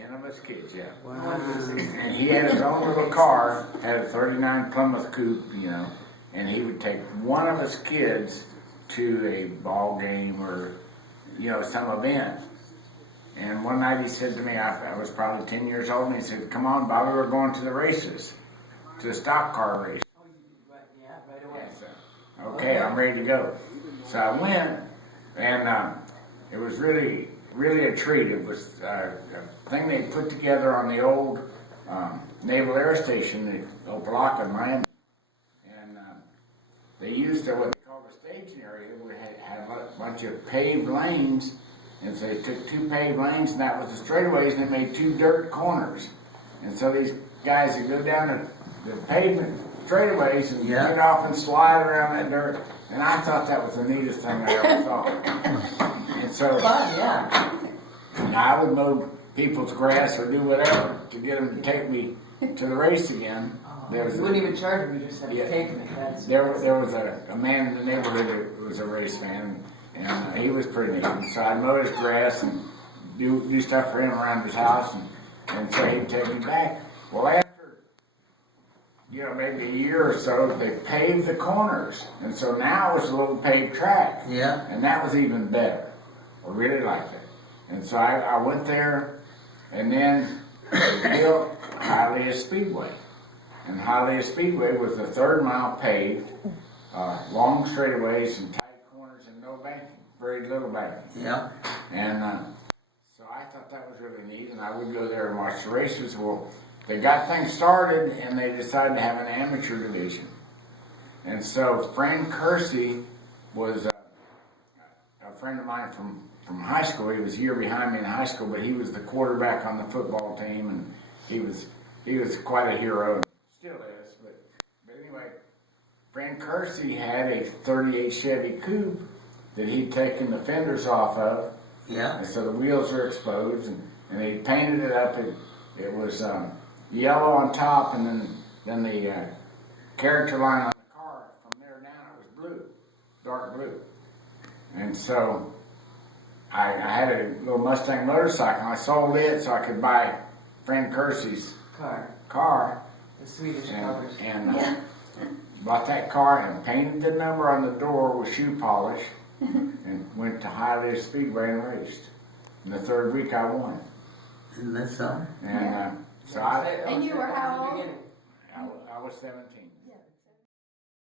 10 of us kids, yeah. Wow. And he had his own little car, had a 39 Plymouth coupe, you know, and he would take one of his kids to a ball game or, you know, some event. And one night he said to me, I was probably 10 years old, and he said, "Come on, Bobby, we're going to the races, to the stock car race." Yeah, right away. So, okay, I'm ready to go. So I went, and it was really a treat. It was a thing they put together on the old Naval Air Station at Opelika, Miami. And they used what they call the staging area. We had a bunch of paved lanes. And so they took 2 paved lanes, and that was the straightaways, and they made 2 dirt corners. And so these guys would go down the pavement straightaways and get off and slide around that dirt. And I thought that was the neatest thing I ever saw. And so I would mow people's grass or do whatever to get them to take me to the race again. You wouldn't even charge them, you just had to take them. There was a man in the neighborhood that was a race fan, and he was pretty neat. And so I'd mow his grass and do stuff for him around his house, and so he'd take me back. Well, after, you know, maybe a year or so, they paved the corners, and so now it's a little paved track. Yeah. And that was even better. I really liked it. And so I went there, and then they built Hialeah Speedway. And Hialeah Speedway was the 3rd mile paved, long straightaways and tight corners and no banking, very little banking. Yeah. And so I thought that was really neat, and I would go there and watch the races. Well, they got things started, and they decided to have an amateur division. And so Fran Kersey was a friend of mine from high school. He was a year behind me in high school, but he was the quarterback on the football team, and he was quite a hero. Still is, but anyway, Fran Kersey had a 38 Chevy coupe that he'd taken the fenders off of. Yeah. And so the wheels are exposed, and they painted it up. It was yellow on top, and then the character line on the car, from there down, it was blue, dark blue. And so I had a little Mustang motorcycle. I sold it so I could buy Fran Kersey's car. The Swedish colors. And bought that car and painted the number on the door with shoe polish and went to Hialeah Speedway and raced. In the 3rd week I won. Isn't that so? And so And you were how old? I was 17.